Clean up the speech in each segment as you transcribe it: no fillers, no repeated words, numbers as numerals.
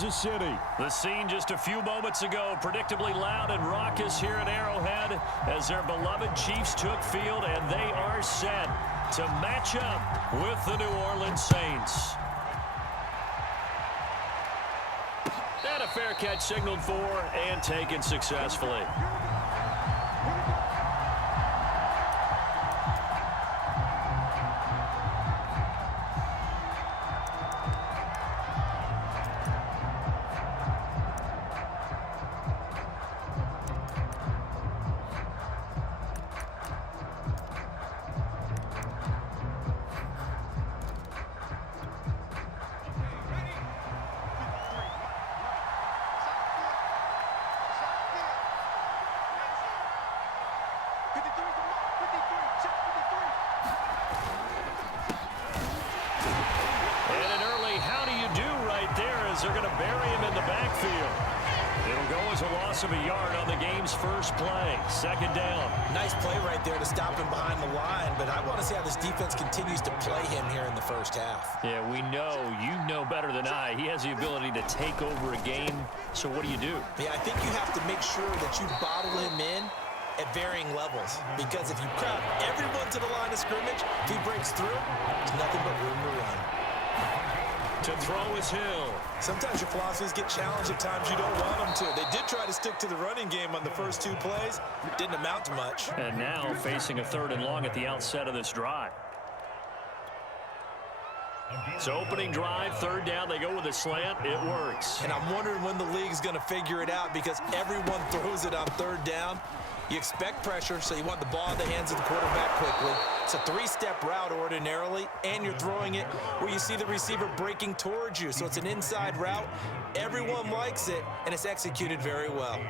Kansas City. The scene just a few moments ago, predictably loud and raucous here at Arrowhead as their beloved Chiefs took field, and they are set to match up with the New Orleans Saints. And a fair catch signaled for and taken successfully. They're going to bury him in the backfield. It'll go as a loss of a yard on the game's first play. Second down. Nice play right there to stop him behind the line, but I want to see how this defense continues to play him here in the first half. Yeah, we know. You know better than I. He has the ability to take over a game, so what do you do? Yeah, I think you have to make sure that you bottle him in at varying levels, because if you crowd everyone to the line of scrimmage, if he breaks through, there's nothing but room to run. To throw is Hill. Sometimes your philosophies get challenged at times you don't want them to. They did try to stick to the running game on the first two plays. Didn't amount to much. And now facing a 3rd and long at the outset of this drive. So opening drive, 3rd down, they go with a slant. It works. And I'm wondering when the league's going to figure it out, because everyone throws it on 3rd down. You expect pressure, so you want the ball in the hands of the quarterback quickly. It's a 3-step route ordinarily, and you're throwing it where you see the receiver breaking towards you. So it's an inside route. Everyone likes it, and it's executed very well.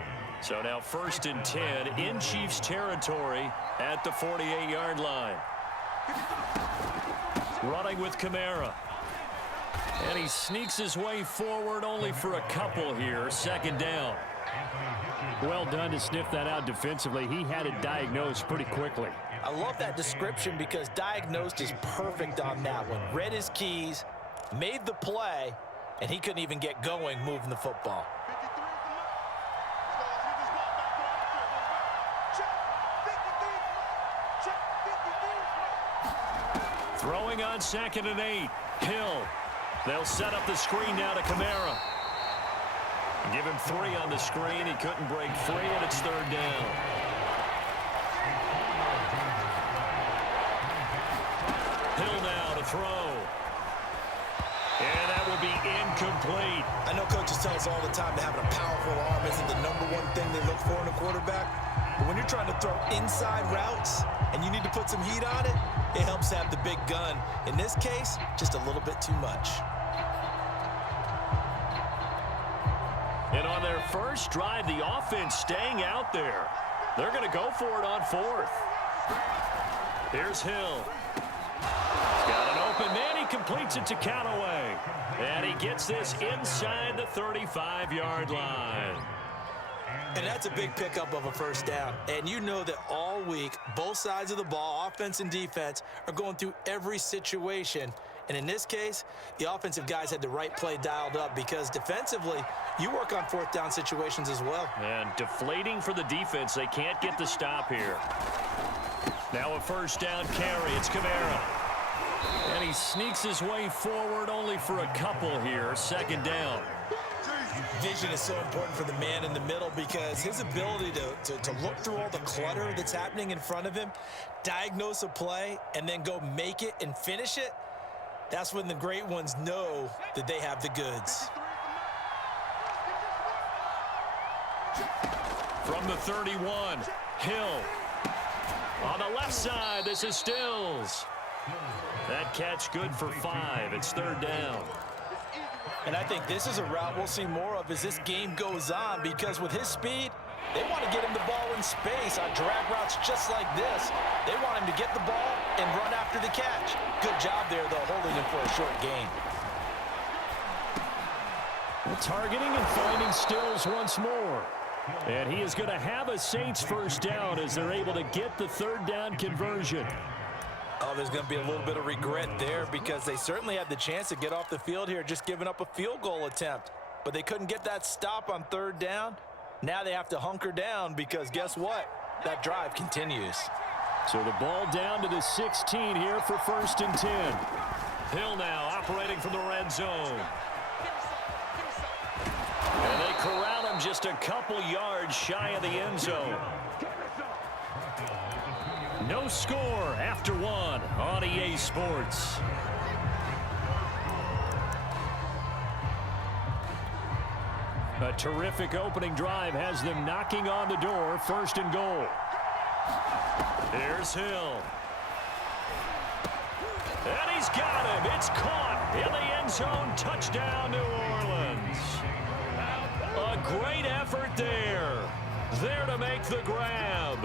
So now 1st and 10 in Chiefs territory at the 48-yard line. Running with Kamara. And he sneaks his way forward only for a couple here. 2nd down. Well done to sniff that out defensively. He had it diagnosed pretty quickly. I love that description, because diagnosed is perfect on that one. Read his keys, made the play, and he couldn't even get going moving the football. Throwing on 2nd and 8. Hill. They'll set up the screen now to Kamara. Give him 3 on the screen. He couldn't break free, and it's 3rd down. Hill now to throw. And that will be incomplete. I know coaches tell us all the time that having a powerful arm isn't the #1 thing they look for in a quarterback. But when you're trying to throw inside routes and you need to put some heat on it, it helps have the big gun. In this case, just a little bit too much. And on their first drive, the offense staying out there. They're going to go for it on 4th. Here's Hill. He's got an open man. He completes it to Callaway. And he gets this inside the 35-yard line. And that's a big pickup of a 1st down. And you know that all week, both sides of the ball, offense and defense, are going through every situation. And in this case, the offensive guys had the right play dialed up, because defensively, you work on 4th down situations as well. And deflating for the defense. They can't get the stop here. Now a 1st down carry. It's Kamara. And he sneaks his way forward only for a couple here. 2nd down. Vision is so important for the man in the middle, because his ability to look through all the clutter that's happening in front of him, diagnose a play, and then go make it and finish it, that's when the great ones know that they have the goods. From the 31, Hill. On the left side, this is Stills. That catch good for 5. It's 3rd down. And I think this is a route we'll see more of as this game goes on, because with his speed, they want to get him the ball in space on drag routes just like this. They want him to get the ball and run after the catch. Good job there, though, holding him for a short gain. Well, targeting and finding Stills once more. And he is going to have a Saints 1st down as they're able to get the 3rd down conversion. Oh, there's going to be a little bit of regret there, because they certainly had the chance to get off the field here, just giving up a field goal attempt. but they couldn't get that stop on third down. Now they have to hunker down because guess what? That drive continues. So the ball down to the 16 here for 1st and 10. Hill now operating from the red zone. And they corral him just a couple yards shy of the end zone. No score after 1 on EA Sports. A terrific opening drive has them knocking on the door. 1st and goal. Here's Hill. And he's got him. It's caught in the end zone. Touchdown, New Orleans. A great effort there. There to make the grab.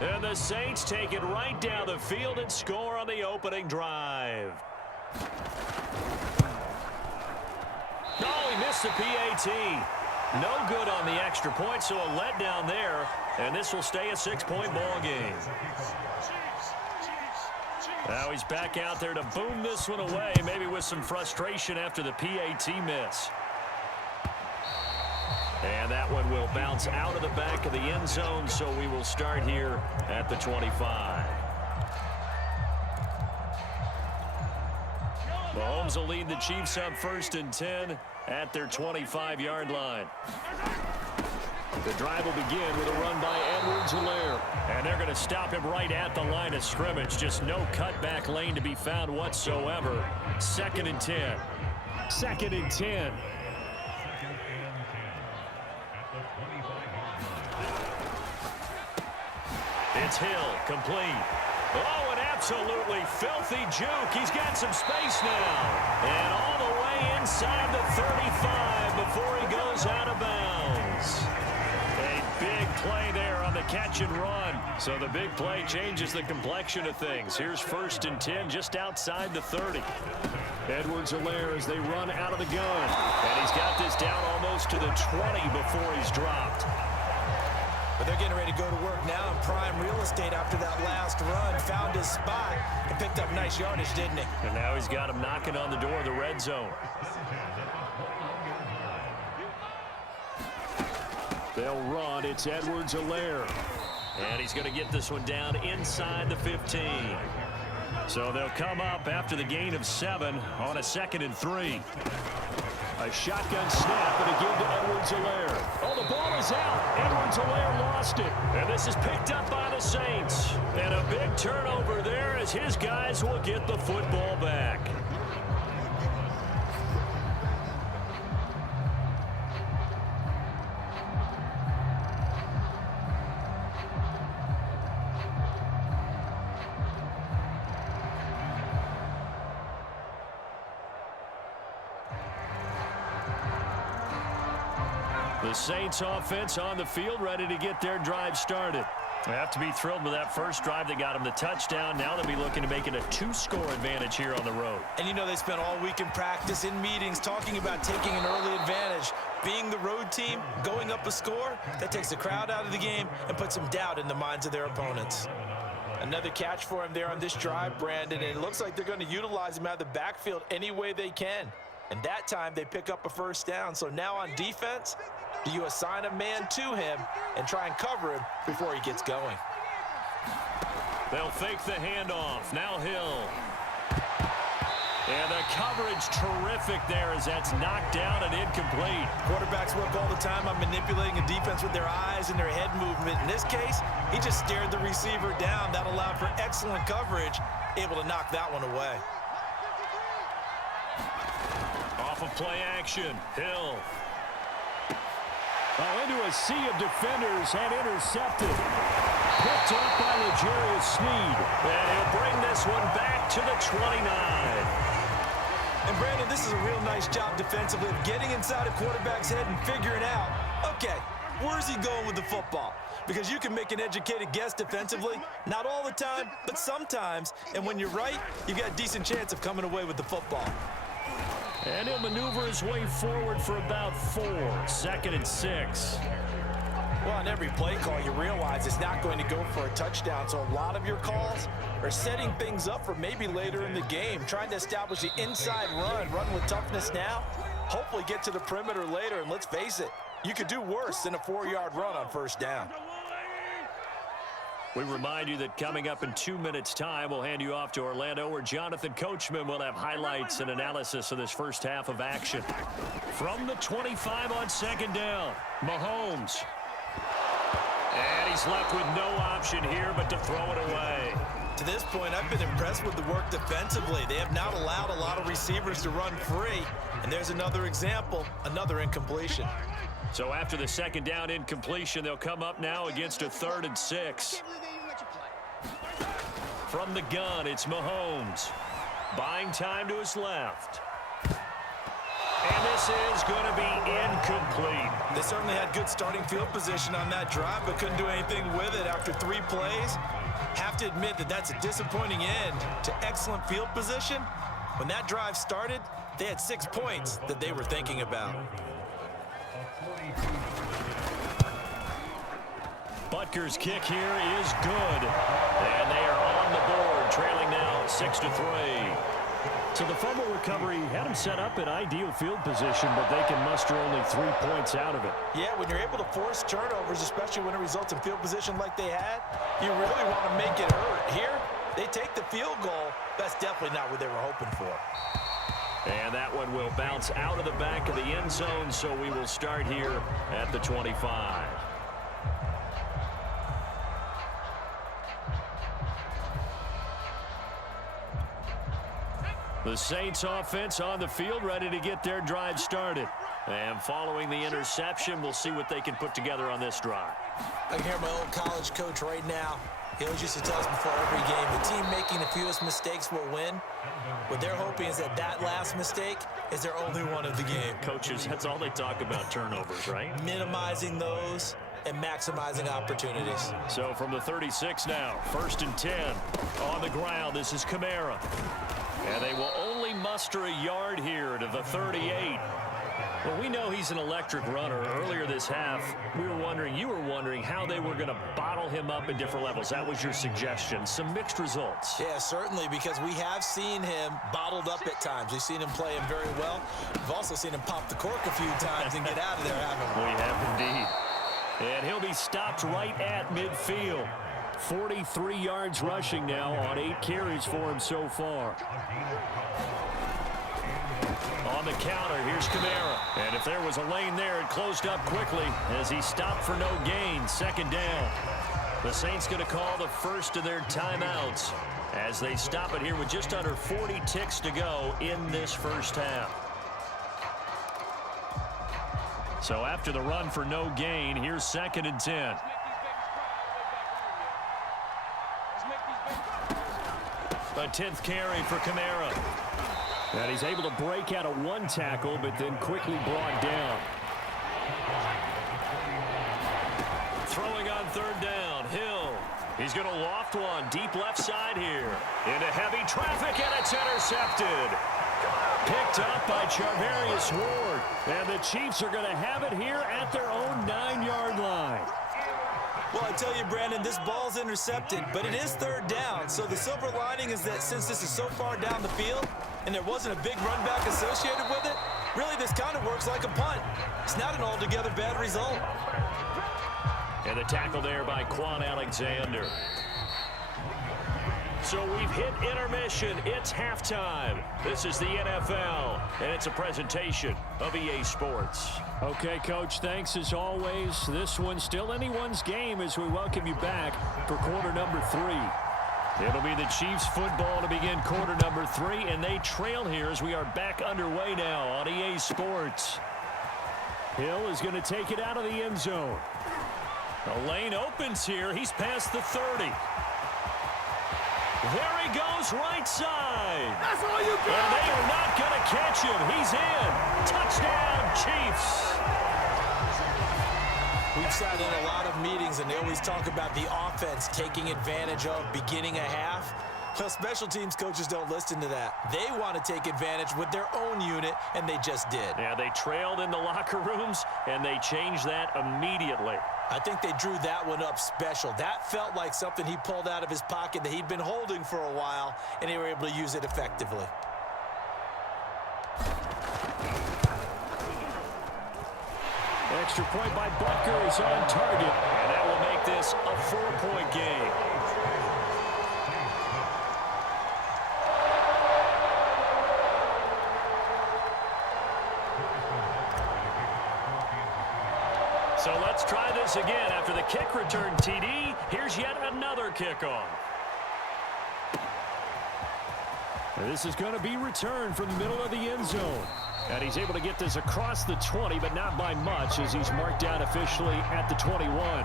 And the Saints take it right down the field and score on the opening drive. Oh, he missed the PAT. No good on the extra point, so a letdown there. And this will stay a 6-point ball game. Now he's back out there to boom this one away, maybe with some frustration after the PAT miss. And that one will bounce out of the back of the end zone, so we will start here at the 25. Mahomes will lead the Chiefs up 1st and 10 at their 25-yard line. The drive will begin with a run by Edwards-Helaire. And they're going to stop him right at the line of scrimmage. Just no cutback lane to be found whatsoever. 2nd and 10. 2nd and 10. It's Hill, complete. Oh, an absolutely filthy juke. He's got some space now. And all the way inside the 35 before he goes out of bounds. A big play there on the catch and run. So the big play changes the complexion of things. Here's 1st and 10 just outside the 30. Edwards-Helaire as they run out of the gun. And he's got this down almost to the 20 before he's dropped. But they're getting ready to go to work now in prime real estate after that last run. Found his spot and picked up nice yardage, didn't he? And now he's got him knocking on the door of the red zone. They'll run. It's Edwards-Helaire. And he's going to get this one down inside the 15. So they'll come up after the gain of 7 on a 2nd and 3. A shotgun snap and a give to Edwards-Helaire. Oh, the ball is out. Edwards-Helaire lost it. And this is picked up by the Saints. And a big turnover there as his guys will get the football back. The Saints offense on the field, ready to get their drive started. They have to be thrilled with that first drive that got them the touchdown. Now they'll be looking to make it a 2-score advantage here on the road. And you know they spent all week in practice, in meetings, talking about taking an early advantage. Being the road team, going up a score, that takes the crowd out of the game and puts some doubt in the minds of their opponents. Another catch for him there on this drive, Brandon, and it looks like they're going to utilize him out of the backfield any way they can. And that time they pick up a 1st down. So now on defense, do you assign a man to him and try and cover him before he gets going? They'll fake the handoff. Now Hill. And the coverage terrific there as that's knocked down and incomplete. Quarterbacks work all the time on manipulating a defense with their eyes and their head movement. In this case, he just stared the receiver down. That allowed for excellent coverage, able to knock that one away. Off of play action, Hill. Into a sea of defenders and intercepted. Picked up by L'Jarius Sneed. And he'll bring this one back to the 29. And Brandon, this is a real nice job defensively of getting inside a quarterback's head and figuring out, okay, where's he going with the football? Because you can make an educated guess defensively, not all the time, but sometimes. And when you're right, you've got a decent chance of coming away with the football. And he'll maneuver his way forward for about 4. 2nd and 6. Well, on every play call, you realize it's not going to go for a touchdown. So a lot of your calls are setting things up for maybe later in the game, trying to establish the inside run with toughness now, hopefully get to the perimeter later, and let's face it, you could do worse than a 4-yard run on first down. We remind you that coming up in 2 minutes' time, we'll hand you off to Orlando, where Jonathan Coachman will have highlights and analysis of this first half of action. From the 25 on second down, Mahomes. And he's left with no option here but to throw it away. To this point, I've been impressed with the work defensively. They have not allowed a lot of receivers to run free. And there's another example, another incompletion. So after the second down incompletion, they'll come up now against a 3rd and 6. From the gun, it's Mahomes. Buying time to his left. And this is going to be incomplete. They certainly had good starting field position on that drive, but couldn't do anything with it after 3 plays. Have to admit that that's a disappointing end to excellent field position. When that drive started, they had 6 points that they were thinking about. Butker's kick here is good. And they are on the board, trailing now 6-3. So the fumble recovery had them set up in ideal field position, but they can muster only 3 points out of it. Yeah, when you're able to force turnovers, especially when it results in field position like they had, you really want to make it hurt. Here, they take the field goal. That's definitely not what they were hoping for. And that one will bounce out of the back of the end zone, so we will start here at the 25. The Saints offense on the field, ready to get their drive started. And following the interception, we'll see what they can put together on this drive. I can hear my old college coach right now. He always used to tell us before every game, the team making the fewest mistakes will win. What they're hoping is that that last mistake is their only one of the game. Coaches, that's all they talk about, turnovers, right? Minimizing those and maximizing opportunities. So from the 36 now, 1st and 10. On the ground, this is Kamara. And they will only muster a yard here to the 38. Well, we know he's an electric runner. Earlier this half, you were wondering how they were going to bottle him up at different levels. That was your suggestion. Some mixed results. Yeah, certainly, because we have seen him bottled up at times. We've seen him play him very well. We've also seen him pop the cork a few times and get out of there, haven't we? We have indeed. And he'll be stopped right at midfield. 43 yards rushing now on 8 carries for him so far. On the counter, here's Kamara. And if there was a lane there, it closed up quickly as he stopped for no gain. 2nd down. The Saints going to call the first of their timeouts as they stop it here with just under 40 ticks to go in this first half. So after the run for no gain, here's 2nd and 10. A 10th carry for Kamara. And he's able to break out of 1 tackle, but then quickly brought down. Throwing on 3rd down, Hill. He's going to loft one deep left side here. Into heavy traffic, and it's intercepted. Picked up by Charvarius Ward. And the Chiefs are going to have it here at their own 9-yard line. Well, I tell you, Brandon, this ball's intercepted, but it is 3rd down. So the silver lining is that since this is so far down the field and there wasn't a big run back associated with it, really this kind of works like a punt. It's not an altogether bad result. And the tackle there by Quan Alexander. So we've hit intermission. It's halftime. This is the NFL, and it's a presentation of EA Sports. Okay, Coach, thanks as always. This one's still anyone's game as we welcome you back for quarter number 3. It'll be the Chiefs football to begin quarter number 3, and they trail here as we are back underway now on EA Sports. Hill is going to take it out of the end zone. The lane opens here. He's past the 30. There he goes, right side. That's all you got. And they are not going to catch him. He's in. Touchdown, Chiefs. We've sat in a lot of meetings, and they always talk about the offense taking advantage of beginning a half. Well, special teams coaches don't listen to that. They want to take advantage with their own unit, and they just did. Yeah, they trailed in the locker rooms, and they changed that immediately. I think they drew that one up special. That felt like something he pulled out of his pocket that he'd been holding for a while, and they were able to use it effectively. Extra point by Butker is on target. And that will make this a 4-point game. So let's try this again. After the kick return TD, here's yet another kickoff. This is going to be returned from the middle of the end zone. And he's able to get this across the 20, but not by much, as he's marked down officially at the 21.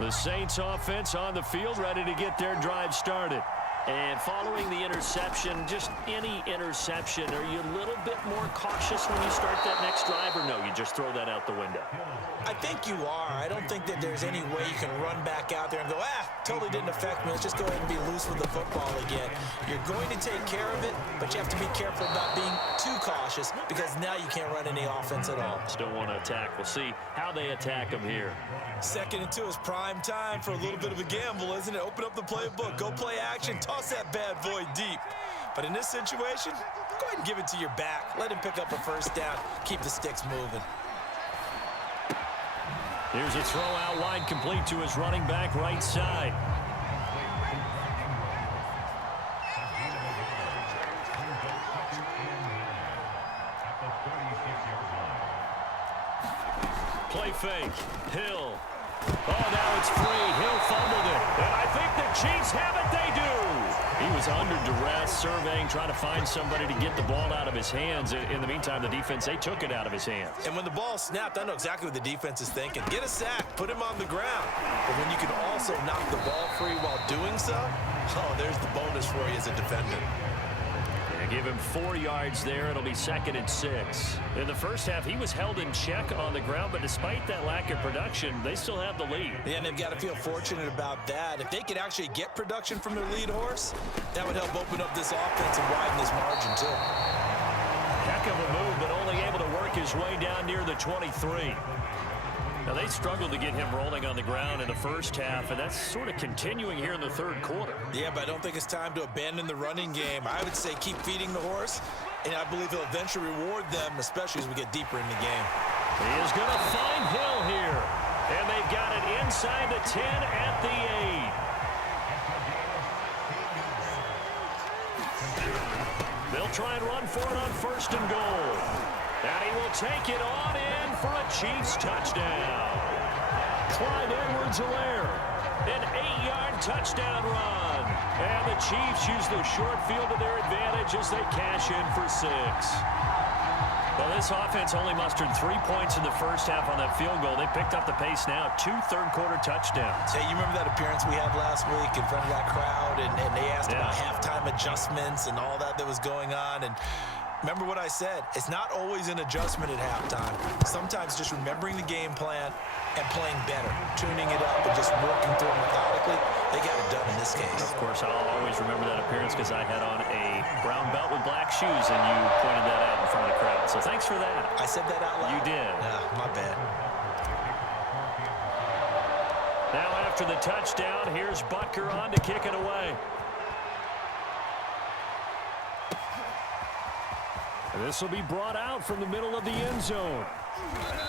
The Saints offense on the field, ready to get their drive started. And following the interception, just any interception, are you a little bit more cautious when you start that next drive, or no, you just throw that out the window? I think you are. I don't think that there's any way you can run back out there and go, totally didn't affect me. Let's just go ahead and be loose with the football again. You're going to take care of it, but you have to be careful about being too cautious, because now you can't run any offense at all. Still want to attack. We'll see how they attack them here. 2nd and 2 is prime time for a little bit of a gamble, isn't it? Open up the playbook, go play action, toss that bad boy deep. But in this situation, go ahead and give it to your back. Let him pick up a first down. Keep the sticks moving. Here's a throw out wide, complete to his running back right side. Play fake. Hill. Oh, now it's free. Hill fumbled it. And I think the Chiefs have it. They do. He was under duress, surveying, trying to find somebody to get the ball out of his hands. In the meantime, the defense, they took it out of his hands. And when the ball snapped, I know exactly what the defense is thinking. Get a sack, put him on the ground. But when you can also knock the ball free while doing so, there's the bonus for you as a defender. Give him 4 yards there. It'll be 2nd and 6. In the first half, he was held in check on the ground, but despite that lack of production, they still have the lead. Yeah, and they've got to feel fortunate about that. If they could actually get production from their lead horse, that would help open up this offense and widen this margin too. Heck of a move, but only able to work his way down near the 23. Now, they struggled to get him rolling on the ground in the first half, and that's sort of continuing here in the 3rd quarter. Yeah, but I don't think it's time to abandon the running game. I would say keep feeding the horse, and I believe he'll eventually reward them, especially as we get deeper in the game. He is going to find Hill here, and they've got it inside the 10 at the 8. They'll try and run for it on 1st and goal. And he will take it on in for a Chiefs touchdown. Clyde Edwards-Helaire, an 8-yard touchdown run. And the Chiefs use the short field to their advantage as they cash in for 6. Well, this offense only mustered 3 points in the first half on that field goal. They picked up the pace now, 2 third-quarter touchdowns. Hey, you remember that appearance we had last week in front of that crowd, and they asked about halftime adjustments and all that was going on, and remember what I said, it's not always an adjustment at halftime. Sometimes just remembering the game plan and playing better, tuning it up and just working through it methodically. They got it done in this case. Of course, I'll always remember that appearance because I had on a brown belt with black shoes, and you pointed that out in front of the crowd. So thanks for that. I said that out loud. You did. My bad. Now after the touchdown, here's Butker on to kick it away. This will be brought out from the middle of the end zone.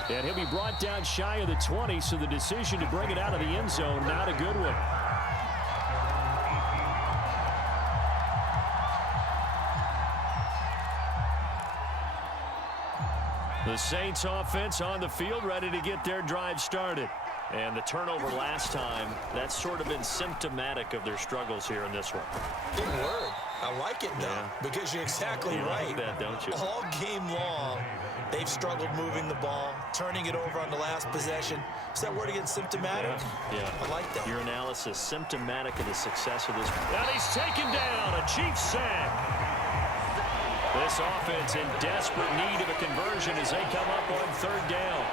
And he'll be brought down shy of the 20, so the decision to bring it out of the end zone, not a good one. The Saints offense on the field, ready to get their drive started. And the turnover last time, that's sort of been symptomatic of their struggles here in this one. Big word. I like it, though, because you're exactly right. You like that, don't you? All game long, they've struggled moving the ball, turning it over on the last possession. Is that word again, symptomatic? Yeah. I like that. Your analysis, symptomatic of the success of this. And he's taken down, a Chiefs sack. This offense in desperate need of a conversion as they come up on 3rd down.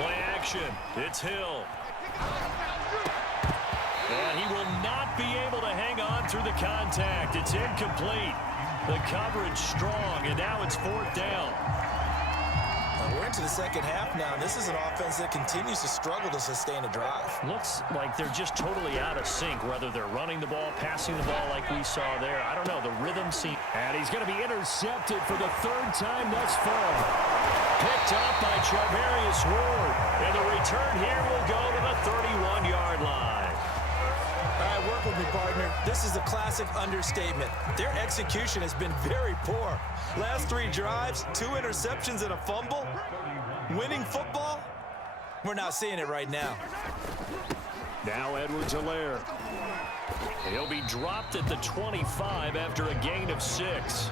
Play action. It's Hill. And he will not be able to hang on through the contact. It's incomplete. The coverage strong, and now it's 4th down. We're into the second half now. This is an offense that continues to struggle to sustain a drive. Looks like they're just totally out of sync, whether they're running the ball, passing the ball like we saw there. I don't know, the rhythm seems... And he's going to be intercepted for the third time thus far. Picked up by Charvarius Ward. And the return here will go to the 31-yard line. All right, work with me, partner. This is a classic understatement. Their execution has been very poor. Last 3 drives, 2 interceptions and a fumble. Winning football? We're not seeing it right now. Now Edwards-Helaire. He'll be dropped at the 25 after a gain of 6.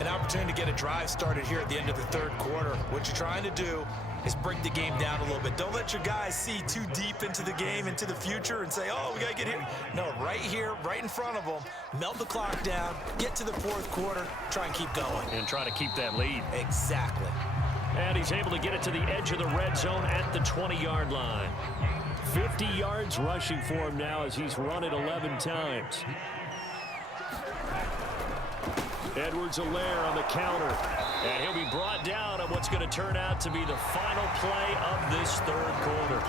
An opportunity to get a drive started here at the end of the third quarter. What you're trying to do is break the game down a little bit. Don't let your guys see too deep into the game, into the future, and say, oh, we got to get here. No, right here, right in front of them, melt the clock down, get to the fourth quarter, try and keep going. And try to keep that lead. Exactly. And he's able to get it to the edge of the red zone at the 20-yard line. 50 yards rushing for him now as he's run it 11 times. Edwards-Helaire on the counter. And he'll be brought down on what's going to turn out to be the final play of this third quarter.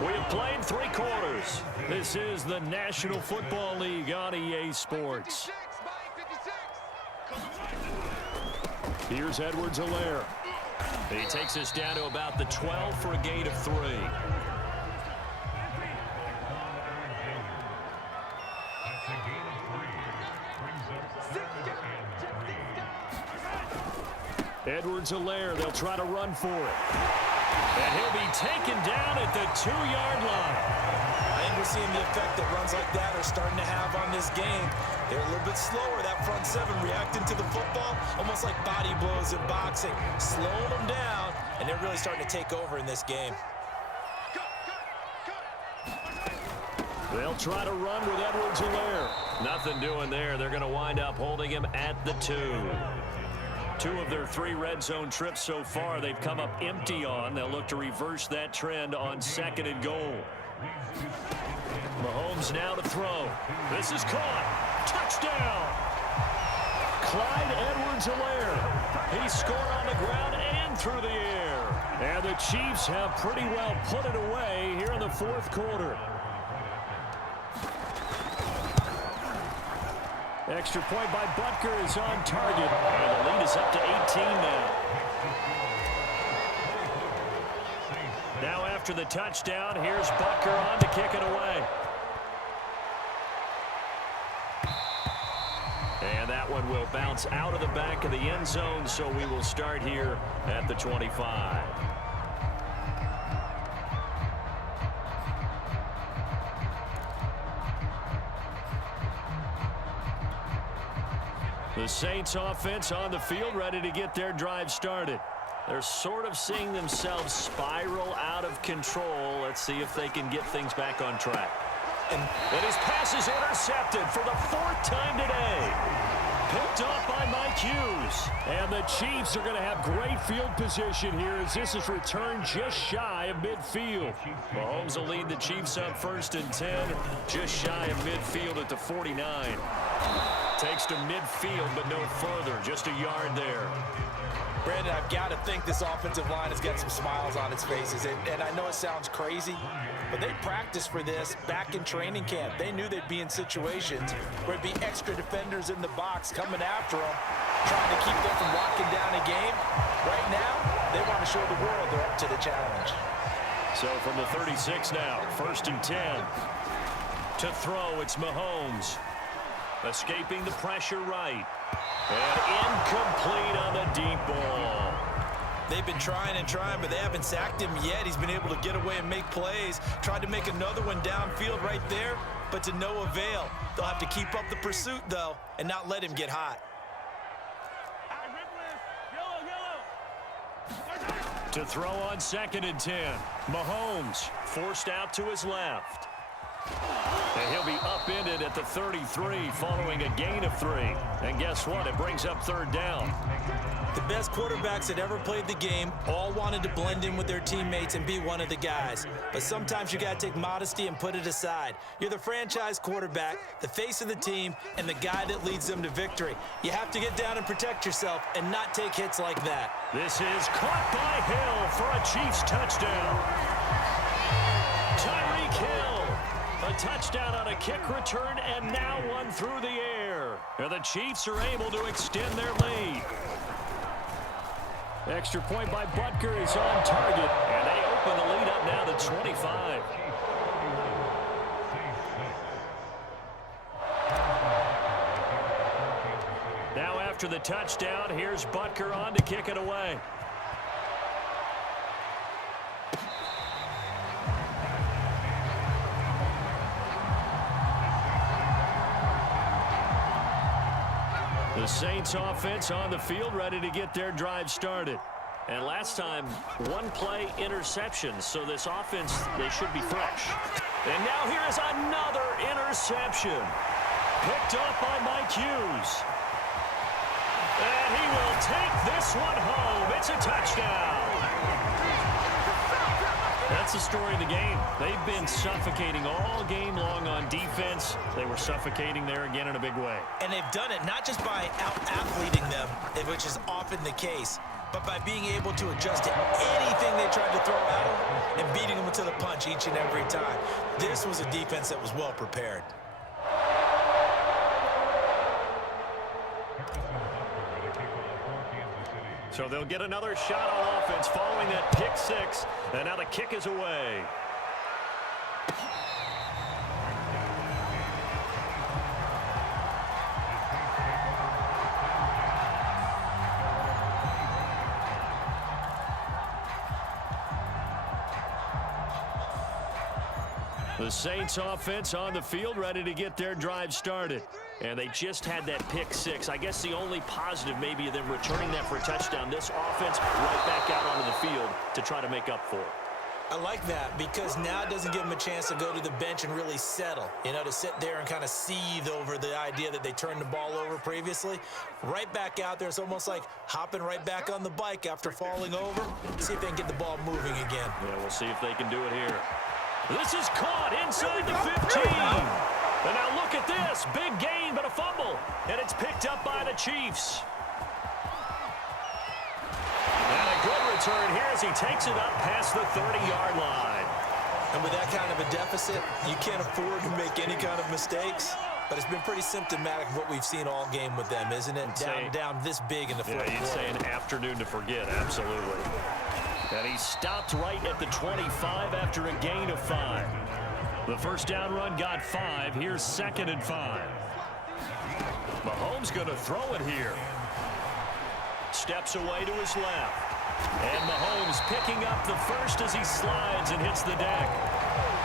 We have played 3 quarters. This is the National Football League on EA Sports. Here's Edwards-Helaire. He takes us down to about the 12 for a gain of 3. Edwards-Helaire, they'll try to run for it. And he'll be taken down at the 2-yard line. I think we're seeing the effect that runs like that are starting to have on this game. They're a little bit slower, that front 7, reacting to the football, almost like body blows in boxing, slowing them down, and they're really starting to take over in this game. They'll try to run with Edwards-Helaire. Nothing doing there. They're going to wind up holding him at the 2. 2 of their 3 red zone trips so far they've come up empty on. They'll look to reverse that trend on 2nd and goal. Mahomes now to throw. This is caught. Touchdown! Clyde Edwards-Helaire. He scored on the ground and through the air. And the Chiefs have pretty well put it away here in the fourth quarter. Extra point by Butker is on target. And the lead is up to 18 now. Now after the touchdown, here's Butker on to kick it away. And that one will bounce out of the back of the end zone, so we will start here at the 25. The Saints offense on the field, ready to get their drive started. They're sort of seeing themselves spiral out of control. Let's see if they can get things back on track. And his pass is intercepted for the 4th time today. Picked off by Mike Hughes. And the Chiefs are going to have great field position here as this is returned just shy of midfield. Mahomes will lead the Chiefs on 1st and 10, just shy of midfield at the 49. Takes to midfield, but no further. Just a yard there. Brandon, I've got to think this offensive line has got some smiles on its faces. And I know it sounds crazy, but they practiced for this back in training camp. They knew they'd be in situations where it'd be extra defenders in the box coming after them, trying to keep them from locking down a game. Right now, they want to show the world they're up to the challenge. So from the 36 now, 1st and 10. To throw, it's Mahomes. Escaping the pressure right. And incomplete on the deep ball. They've been trying and trying, but they haven't sacked him yet. He's been able to get away and make plays. Tried to make another one downfield right there, but to no avail. They'll have to keep up the pursuit, though, and not let him get hot. To throw on 2nd and 10. Mahomes forced out to his left. And he'll be upended at the 33 following a gain of 3. And guess what? It brings up third down. The best quarterbacks that ever played the game all wanted to blend in with their teammates and be one of the guys. But sometimes you got to take modesty and put it aside. You're the franchise quarterback, the face of the team, and the guy that leads them to victory. You have to get down and protect yourself and not take hits like that. This is caught by Hill for a Chiefs touchdown. Tyreek Hill, a touchdown on a kick return, and now one through the air. And the Chiefs are able to extend their lead. Extra point by Butker is on target, and they open the lead up now to 25. Now after the touchdown, here's Butker on to kick it away. The Saints offense on the field ready to get their drive started. And last time, one play interception, so this offense, they should be fresh. And now here is another interception. Picked up by Mike Hughes. And he will take this one home. It's a touchdown. That's the story of the game. They've been suffocating all game long on defense. They were suffocating there again in a big way. And they've done it not just by out-athleting them, which is often the case, but by being able to adjust to anything they tried to throw at them and beating them to the punch each and every time. This was a defense that was well prepared. So they'll get another shot on offense following that pick six. And now the kick is away. The Saints offense on the field ready to get their drive started. And they just had that pick six. I guess the only positive maybe of them returning that for a touchdown. This offense right back out onto the field to try to make up for it. I like that because now it doesn't give them a chance to go to the bench and really settle, to sit there and kind of seethe over the idea that they turned the ball over previously. Right back out there, it's almost like hopping right back on the bike after falling over. See if they can get the ball moving again. Yeah, we'll see if they can do it here. This is caught inside the 15. And now look at this. Big gain, but a fumble. And it's picked up by the Chiefs. And a good return here as he takes it up past the 30-yard line. And with that kind of a deficit, you can't afford to make any kind of mistakes. But it's been pretty symptomatic of what we've seen all game with them, isn't it? Down this big in the fourth quarter. You'd say an afternoon to forget, absolutely. And he stopped right at the 25 after a gain of 5. The first down run got 5. Here's 2nd and 5. Mahomes going to throw it here. Steps away to his left. And Mahomes picking up the first as he slides and hits the deck.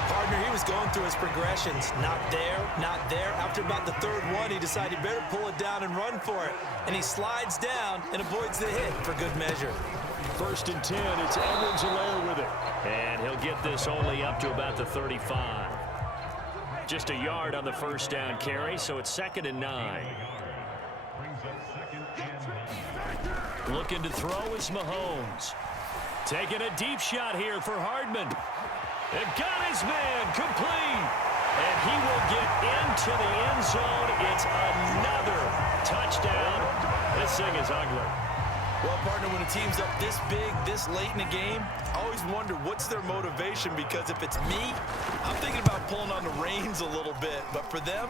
Partner, he was going through his progressions. Not there, not there. After about the third one, he decided he better pull it down and run for it. And he slides down and avoids the hit for good measure. 1st and 10. It's Edwards-Helaire with it. And he'll get this only up to about the 35. Just a yard on the first down carry, so it's 2nd and 9. Looking to throw is Mahomes. Taking a deep shot here for Hardman. And got his man complete. And he will get into the end zone. It's another touchdown. This thing is ugly. Well, partner, when a team's up this big, this late in the game, I always wonder what's their motivation, because if it's me, I'm thinking about pulling on the reins a little bit. But for them,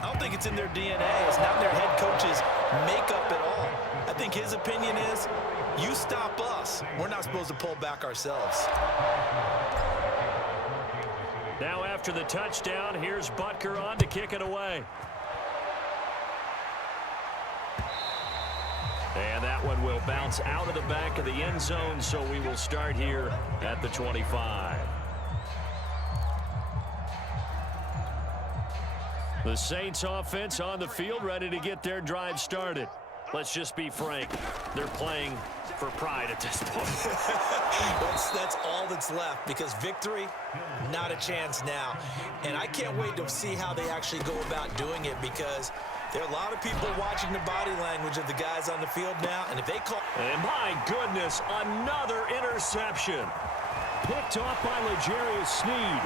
I don't think it's in their DNA. It's not in their head coach's makeup at all. I think his opinion is, you stop us. We're not supposed to pull back ourselves. Now after the touchdown, here's Butker on to kick it away. And that one will bounce out of the back of the end zone, so we will start here at the 25. The Saints offense on the field ready to get their drive started. Let's just be frank. They're playing for pride at this point. That's all that's left, because victory, not a chance now. And I can't wait to see how they actually go about doing it, because there are a lot of people watching the body language of the guys on the field now, and if they call... And my goodness, another interception. Picked off by L'Jarius Sneed.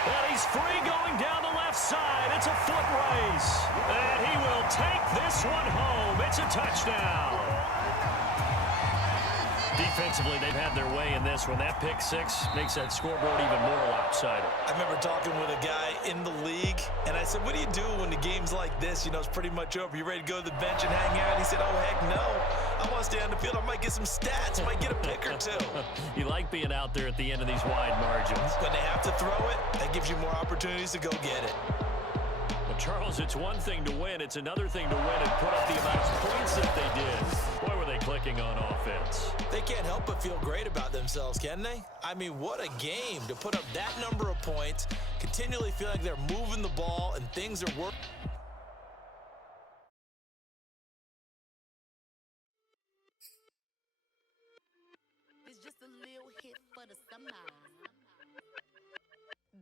And he's free going down the left side. It's a foot race. And he will take this one home. It's a touchdown. Defensively, they've had their way in this one. That pick six makes that scoreboard even more lopsided. I remember talking with a guy in the league, and I said, what do you do when the game's like this? You know, it's pretty much over. You ready to go to the bench and hang out? He said, oh, heck no. I want to stay on the field. I might get some stats. I might get a pick or two. You like being out there at the end of these wide margins. When they have to throw it, that gives you more opportunities to go get it. Well, Charles, it's one thing to win. It's another thing to win and put up the amount of points that they did. Boy, were they clicking on offense. They can't help but feel great about themselves, can they? I mean, what a game to put up that number of points, continually feel like they're moving the ball and things are working. It's just a little hit for the summer.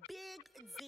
Big Z.